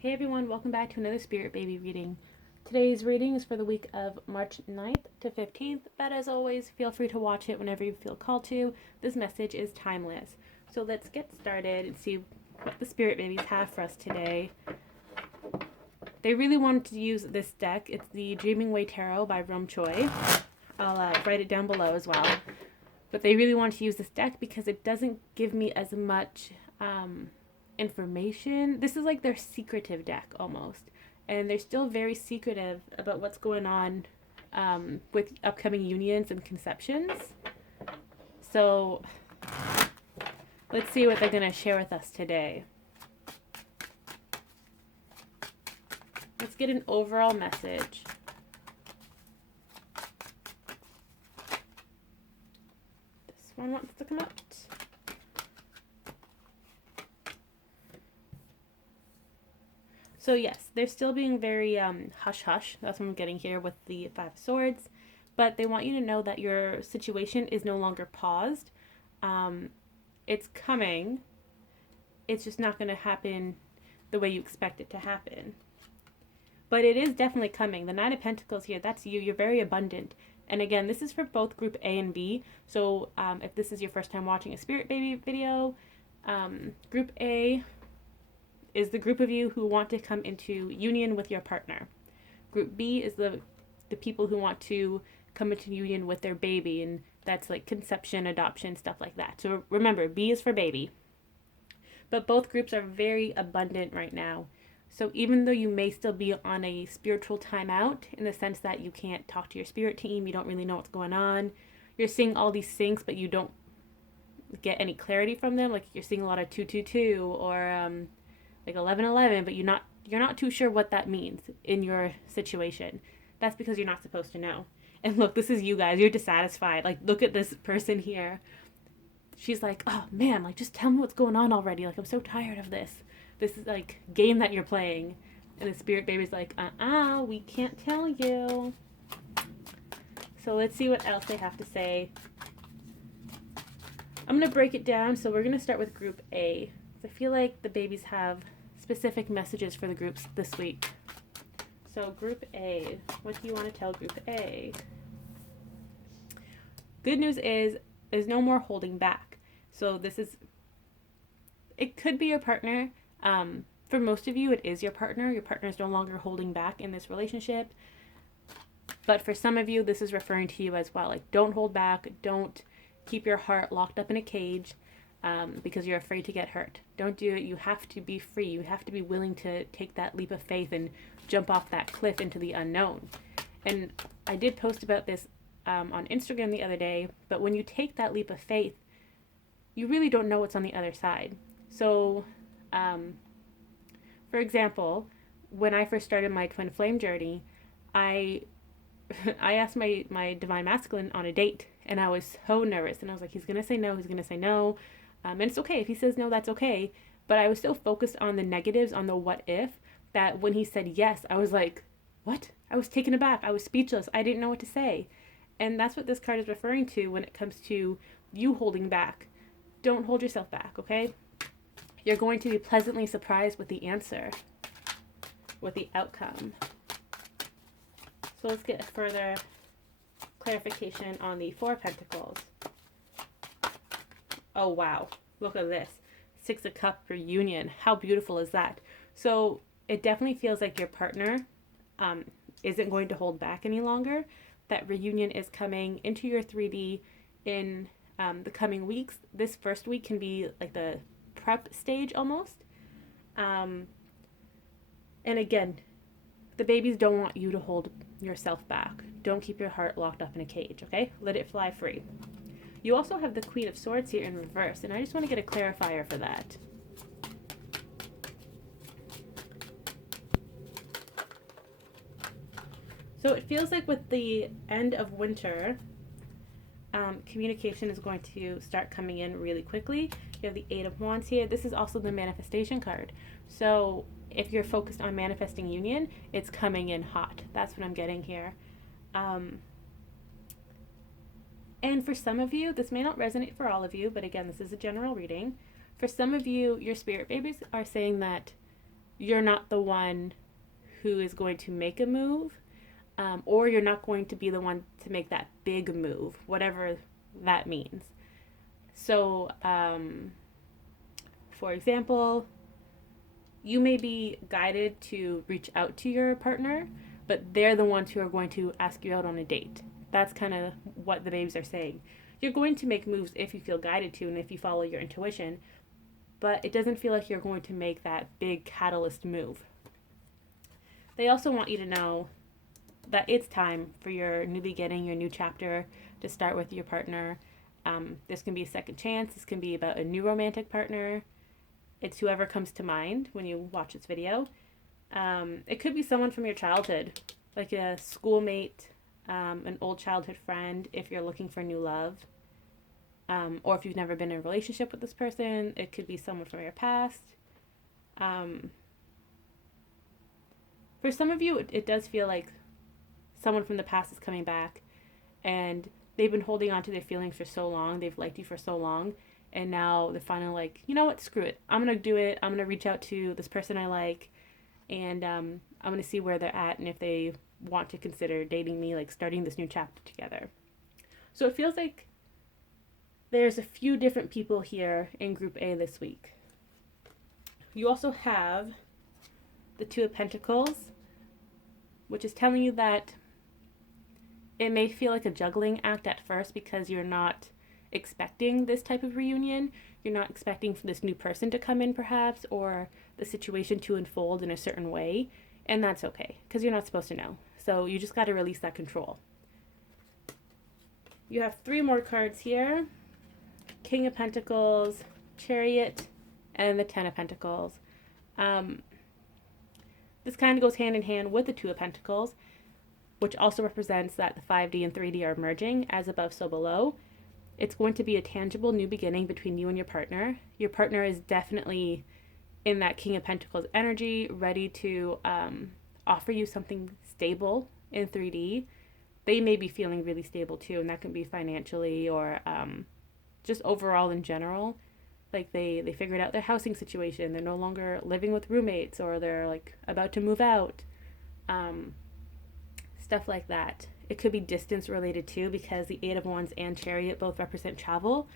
Hey everyone, welcome back to another Spirit Baby reading. Today's reading is for the week of March 9th to 15th, but as always, feel free to watch it whenever you feel called to. This message is timeless. So let's get started and see what the Spirit Babies have for us today. They really wanted to use this deck. It's the Dreaming Way Tarot by Choi. I'll write it down below as well. But they really wanted to use this deck because it doesn't give me as much information. This is like their secretive deck almost, and they're still very secretive about what's going on with upcoming unions and conceptions. So let's see what they're going to share with us today. Let's get an overall message. This one wants to come out. So yes, they're still being very hush-hush. That's what I'm getting here with the Five of Swords. But they want you to know that your situation is no longer paused. It's coming. It's just not going to happen the way you expect it to happen. But it is definitely coming. The Nine of Pentacles here, that's you. You're very abundant. And again, this is for both Group A and B. So if this is your first time watching a Spirit Baby video, Group A is the group of you who want to come into union with your partner. Group B is the people who want to come into union with their baby, and that's like conception, adoption, stuff like that. So remember, B is for baby. But both groups are very abundant right now. So even though you may still be on a spiritual timeout, in the sense that you can't talk to your spirit team, you don't really know what's going on, you're seeing all these syncs, but you don't get any clarity from them. Like you're seeing a lot of 222 or like 1111, but you're not too sure what that means in your situation. That's because you're not supposed to know. And look, this is you guys. You're dissatisfied. Like, look at this person here. She's like, oh man, like just tell me what's going on already. Like, I'm so tired of this. This is like game that you're playing. And the Spirit Baby's like, we can't tell you. So let's see what else they have to say. I'm going to break it down. So we're going to start with Group A. I feel like the babies have specific messages for the groups this week. So Group A, what do you want to tell Group A? Good news is there's no more holding back. So it could be your partner. For most of you, it is your partner. Your partner is no longer holding back in this relationship. But for some of you, this is referring to you as well. Like, don't hold back. Don't keep your heart locked up in a cage. Because you're afraid to get hurt. Don't do it. You have to be free. You have to be willing to take that leap of faith and jump off that cliff into the unknown. And I did post about this on Instagram the other day, but when you take that leap of faith, you really don't know what's on the other side. So, for example, when I first started my twin flame journey, I asked my divine masculine on a date, and I was so nervous, and I was like, he's gonna say no, he's gonna say no. And it's okay. If he says no, that's okay. But I was so focused on the negatives, on the what if, that when he said yes, I was like, what? I was taken aback. I was speechless. I didn't know what to say. And that's what this card is referring to when it comes to you holding back. Don't hold yourself back, okay? You're going to be pleasantly surprised with the answer, with the outcome. So let's get further clarification on the Four of Pentacles. Oh, wow. Look at this. Six of Cups reunion. How beautiful is that? So it definitely feels like your partner isn't going to hold back any longer. That reunion is coming into your 3D in the coming weeks. This first week can be like the prep stage almost. And again, the babies don't want you to hold yourself back. Don't keep your heart locked up in a cage, okay? Let it fly free. You also have the Queen of Swords here in reverse, and I just want to get a clarifier for that. So it feels like with the end of winter, communication is going to start coming in really quickly. You have the Eight of Wands here. This is also the manifestation card. So if you're focused on manifesting union, it's coming in hot. That's what I'm getting here. And for some of you, this may not resonate for all of you, but again, this is a general reading. For some of you, your spirit babies are saying that you're not the one who is going to make a move, or you're not going to be the one to make that big move, whatever that means. So, for example, you may be guided to reach out to your partner, but they're the ones who are going to ask you out on a date. That's kind of what the babes are saying. You're going to make moves if you feel guided to and if you follow your intuition, but it doesn't feel like you're going to make that big catalyst move. They also want you to know that it's time for your new beginning, your new chapter to start with your partner. This can be a second chance. This can be about a new romantic partner. It's whoever comes to mind when you watch this video. It could be someone from your childhood, like a schoolmate, an old childhood friend, if you're looking for new love. Or if you've never been in a relationship with this person, it could be someone from your past. For some of you, it does feel like someone from the past is coming back and they've been holding on to their feelings for so long. They've liked you for so long. And now they're finally like, you know what, screw it. I'm going to do it. I'm going to reach out to this person I like. And I'm going to see where they're at and if they want to consider dating me, like starting this new chapter together. So it feels like there's a few different people here in Group A this week. You also have the Two of Pentacles, which is telling you that it may feel like a juggling act at first because you're not expecting this type of reunion. You're not expecting for this new person to come in perhaps, or the situation to unfold in a certain way. And that's okay, because you're not supposed to know. So you just got to release that control. You have 3 more cards here. King of Pentacles, Chariot, and the Ten of Pentacles. This kind of goes hand in hand with the Two of Pentacles, which also represents that the 5D and 3D are merging, as above, so below. It's going to be a tangible new beginning between you and your partner. Your partner is definitely in that King of Pentacles energy, ready to offer you something stable in 3D. They may be feeling really stable too, and that can be financially or just overall in general. Like they figured out their housing situation. They're no longer living with roommates, or they're like about to move out. Stuff like that. It could be distance related too, because the 8 of Wands and Chariot both represent travel.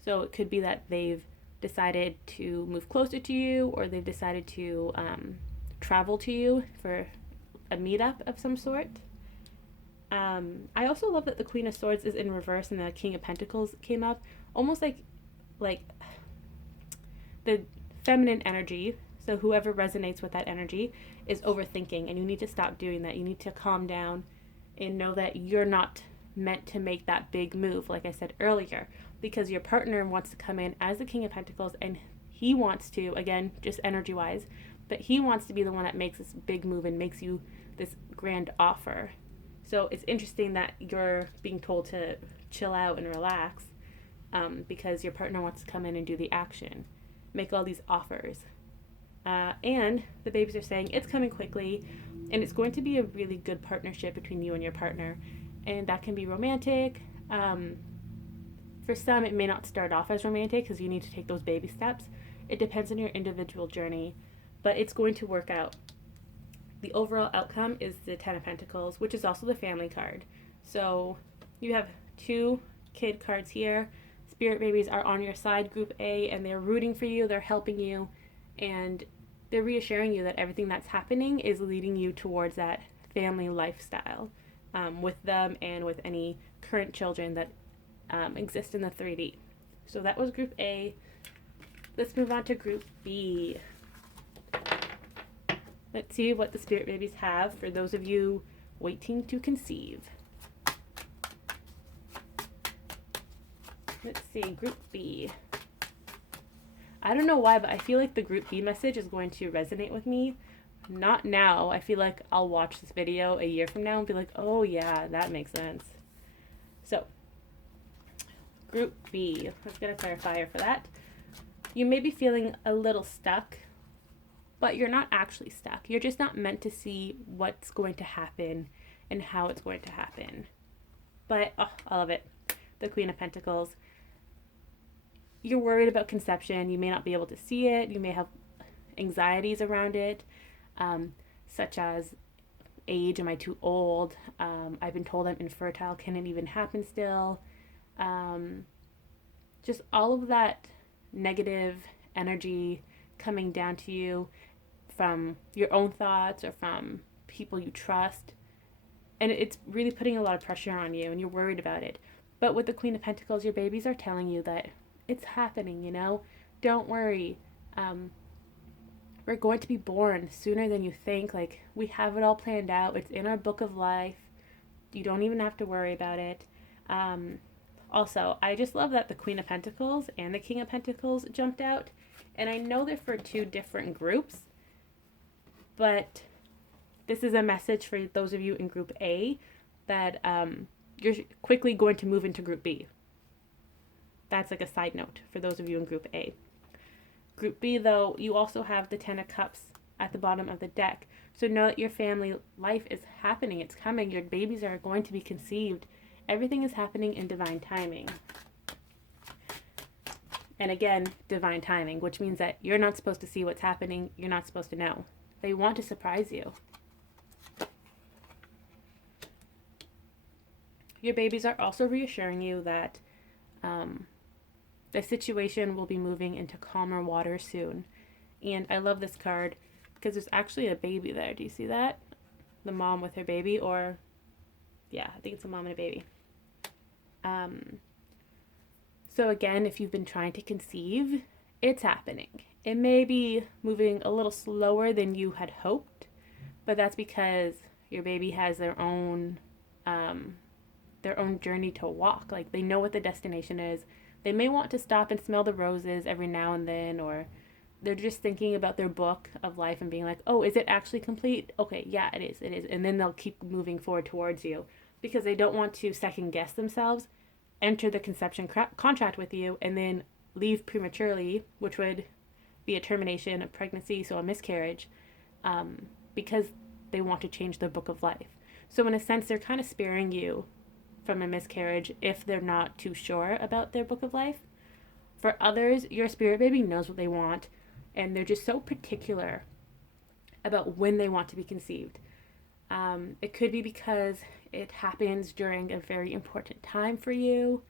So it could be that they've decided to move closer to you, or they've decided to travel to you for a meetup of some sort. I also love that the Queen of Swords is in reverse and the King of Pentacles came up. Almost like the feminine energy. So whoever resonates with that energy is overthinking, and you need to stop doing that. You need to calm down and know that you're not meant to make that big move, like I said earlier, because your partner wants to come in as the King of Pentacles, and he wants to, again, just energy-wise, but he wants to be the one that makes this big move and makes you this grand offer. So it's interesting that you're being told to chill out and relax because your partner wants to come in and do the action, make all these offers. And the babies are saying it's coming quickly, and it's going to be a really good partnership between you and your partner. And that can be romantic. For some, it may not start off as romantic because you need to take those baby steps. It depends on your individual journey, but it's going to work out. The overall outcome is the Ten of Pentacles, which is also the family card. So you have 2 kid cards here. Spirit babies are on your side, Group A, and they're rooting for you. They're helping you. And they're reassuring you that everything that's happening is leading you towards that family lifestyle with them and with any current children that exist in the 3D. So that was Group A. Let's move on to Group B. Let's see what the Spirit babies have for those of you waiting to conceive. Let's see, Group B. I don't know why, but I feel like the Group B message is going to resonate with me. Not now. I feel like I'll watch this video a year from now and be like, oh yeah, that makes sense. So, Group B. Let's get a clarifier for that. You may be feeling a little stuck, but you're not actually stuck. You're just not meant to see what's going to happen and how it's going to happen. But, oh, I love it. The Queen of Pentacles. You're worried about conception. You may not be able to see it. You may have anxieties around it, such as age, am I too old? I've been told I'm infertile, can it even happen still? Um, just all of that negative energy coming down to you from your own thoughts or from people you trust. And it's really putting a lot of pressure on you and you're worried about it. But with the Queen of Pentacles, your babies are telling you that it's happening, you know? Don't worry. Um, we're going to be born sooner than you think. Like, we have it all planned out. It's in our book of life. You don't even have to worry about it. Um, Also, I just love that the Queen of Pentacles and the King of Pentacles jumped out. And I know they're for two different groups, but this is a message for those of you in Group A that you're quickly going to move into Group B. That's like a side note for those of you in Group A. Group B, though, you also have the Ten of Cups at the bottom of the deck. So know that your family life is happening. It's coming. Your babies are going to be conceived. Everything is happening in divine timing. And again, divine timing, which means that you're not supposed to see what's happening. You're not supposed to know. They want to surprise you. Your babies are also reassuring you that the situation will be moving into calmer waters soon. And I love this card because there's actually a baby there. Do you see that? The mom with her baby, or yeah, I think it's a mom and a baby. So again, if you've been trying to conceive, it's happening. It may be moving a little slower than you had hoped, but that's because your baby has their own journey to walk. Like, they know what the destination is. They may want to stop and smell the roses every now and then, or they're just thinking about their book of life and being like, oh, is it actually complete? Okay, yeah, it is. And then they'll keep moving forward towards you because they don't want to second guess themselves, enter the conception contract with you, and then leave prematurely, which would be a termination of pregnancy, so a miscarriage, because they want to change their book of life. So in a sense, they're kind of sparing you from a miscarriage if they're not too sure about their book of life. For others, your spirit baby knows what they want, and they're just so particular about when they want to be conceived. It could be because it happens during a very important time for you,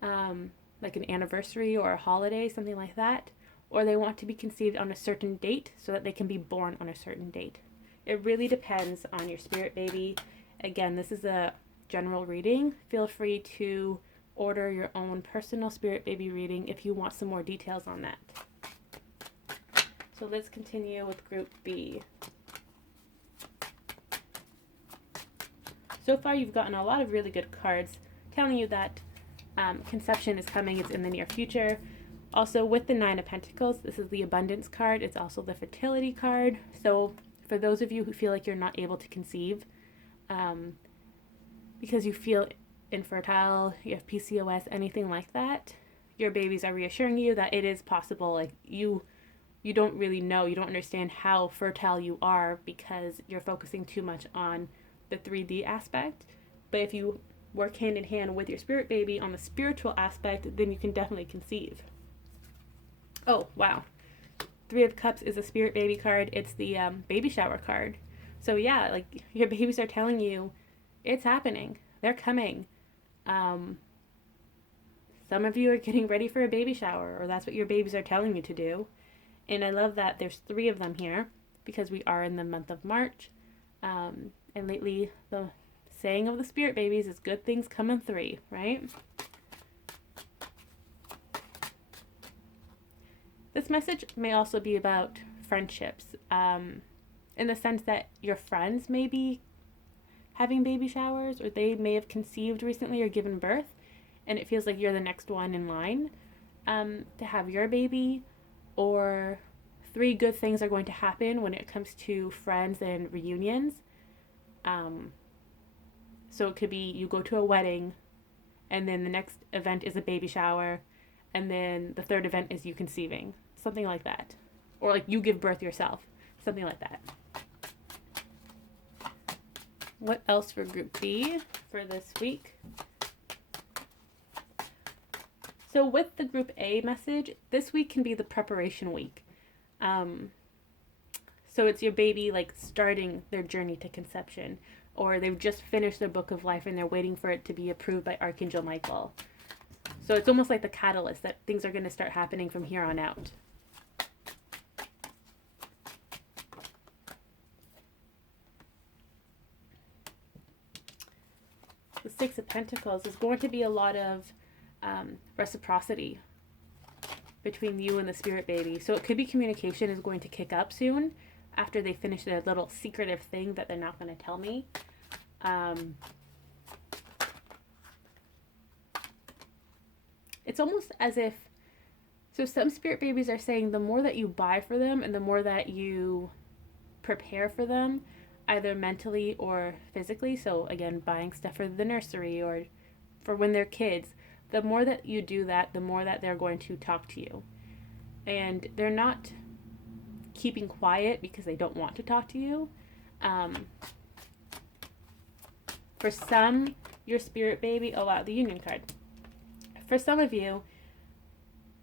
like an anniversary or a holiday, something like that. Or they want to be conceived on a certain date so that they can be born on a certain date. It really depends on your spirit baby. Again, this is a general reading. Feel free to order your own personal spirit baby reading if you want some more details on that. So let's continue with Group B. So far, you've gotten a lot of really good cards telling you that conception is coming. It's in the near future. Also, with the Nine of Pentacles, this is the abundance card. It's also the fertility card. So for those of you who feel like you're not able to conceive because you feel infertile, you have PCOS, anything like that, your babies are reassuring you that it is possible. Like, you don't really know, you don't understand how fertile you are because you're focusing too much on the 3D aspect. But if you work hand in hand with your spirit baby on the spiritual aspect, then you can definitely conceive. Oh, wow. Three of Cups is a spirit baby card. It's the baby shower card. So yeah, like, your babies are telling you it's happening. They're coming. Some of you are getting ready for a baby shower, or that's what your babies are telling you to do. And I love that there's 3 of them here because we are in the month of March. And lately, the saying of the spirit babies is good things come in 3, right? This message may also be about friendships, in the sense that your friends may be having baby showers, or they may have conceived recently or given birth, and it feels like you're the next one in line to have your baby, or 3 good things are going to happen when it comes to friends and reunions. So it could be you go to a wedding, and then the next event is a baby shower, and then the 3rd event is you conceiving. Something like that. Or like you give birth yourself. Something like that. What else for Group B for this week? So with the Group A message, this week can be the preparation week. So it's your baby like starting their journey to conception, or they've just finished their book of life and they're waiting for it to be approved by Archangel Michael. So it's almost like the catalyst that things are going to start happening from here on out. The Six of Pentacles is going to be a lot of reciprocity between you and the spirit baby. So it could be communication is going to kick up soon after they finish their little secretive thing that they're not going to tell me. It's almost as if, so some spirit babies are saying the more that you buy for them and the more that you prepare for them, either mentally or physically, so again, buying stuff for the nursery or for when they're kids, the more that you do that, the more that they're going to talk to you. And they're not keeping quiet because they don't want to talk to you. For some, your spirit baby, oh wow, the Union card. For some of you,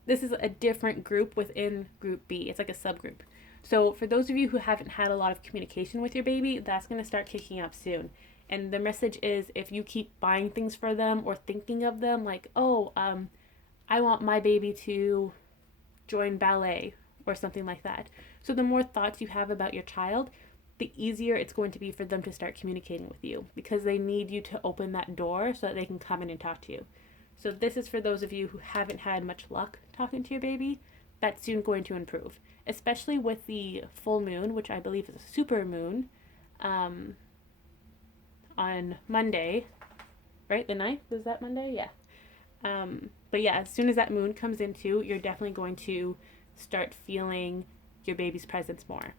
this is a different group within group B. It's like a subgroup. So for those of you who haven't had a lot of communication with your baby, that's going to start kicking up soon. And the message is, if you keep buying things for them or thinking of them like, oh, I want my baby to join ballet or something like that. So the more thoughts you have about your child, the easier it's going to be for them to start communicating with you, because they need you to open that door so that they can come in and talk to you. So this is for those of you who haven't had much luck talking to your baby. That's soon going to improve, especially with the full moon, which I believe is a super moon, on Monday, right? The 9th? Was that Monday? Yeah. But yeah, as soon as that moon comes into, you're definitely going to start feeling your baby's presence more.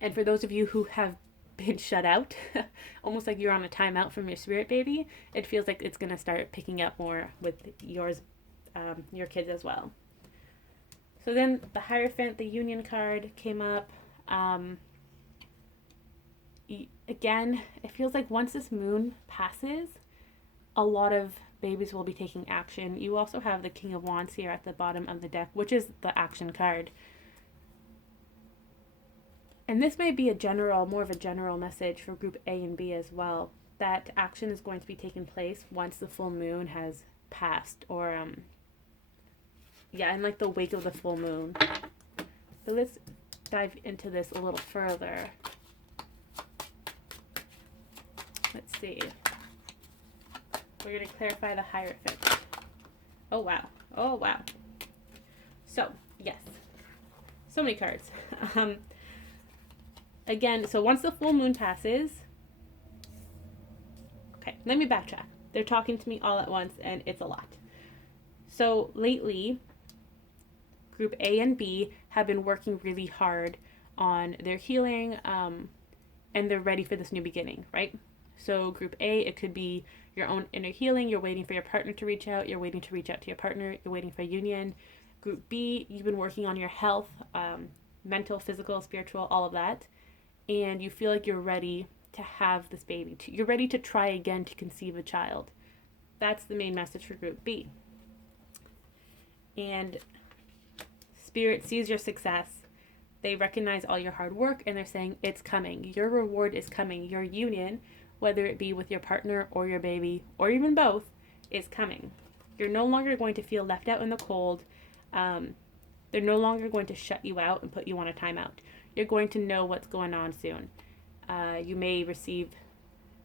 And for those of you who have been shut out, almost like you're on a timeout from your spirit baby, it feels like it's going to start picking up more with yours, your kids as well. So then the Hierophant, the Union card came up. Again, it feels like once this moon passes, a lot of babies will be taking action. You also have the King of Wands here at the bottom of the deck, which is the action card. And this may be more of a general message for group A and B as well, that action is going to be taking place once the full moon has passed, or in like the wake of the full moon. So let's dive into this a little further. Let's see. We're going to clarify the Hierophant. Oh wow. Oh wow. So, yes. So many cards. Again, so once the full moon passes, okay, let me backtrack. They're talking to me all at once and it's a lot. So lately, group A and B have been working really hard on their healing, and they're ready for this new beginning, right? So group A, it could be your own inner healing. You're waiting for your partner to reach out. You're waiting to reach out to your partner. You're waiting for union. Group B, you've been working on your health, mental, physical, spiritual, all of that. And you feel like you're ready to have this baby. You're ready to try again to conceive a child. That's the main message for group B. And Spirit sees your success. They recognize all your hard work and they're saying it's coming. Your reward is coming. Your union, whether it be with your partner or your baby or even both, is coming. You're no longer going to feel left out in the cold. They're no longer going to shut you out and put you on a timeout. You're going to know what's going on soon. You may receive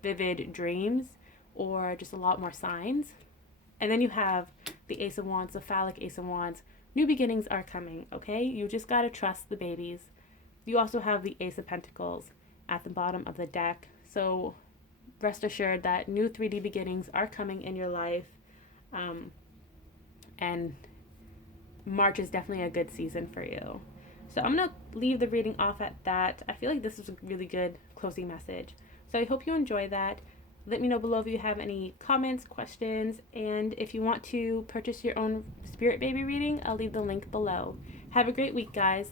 vivid dreams or just a lot more signs. And then you have the Ace of Wands, the phallic Ace of Wands. New beginnings are coming, okay? You just got to trust the babies. You also have the Ace of Pentacles at the bottom of the deck. So rest assured that new 3D beginnings are coming in your life. And March is definitely a good season for you. So I'm going to leave the reading off at that. I feel like this is a really good closing message. So I hope you enjoy that. Let me know below if you have any comments, questions, and if you want to purchase your own spirit baby reading, I'll leave the link below. Have a great week, guys.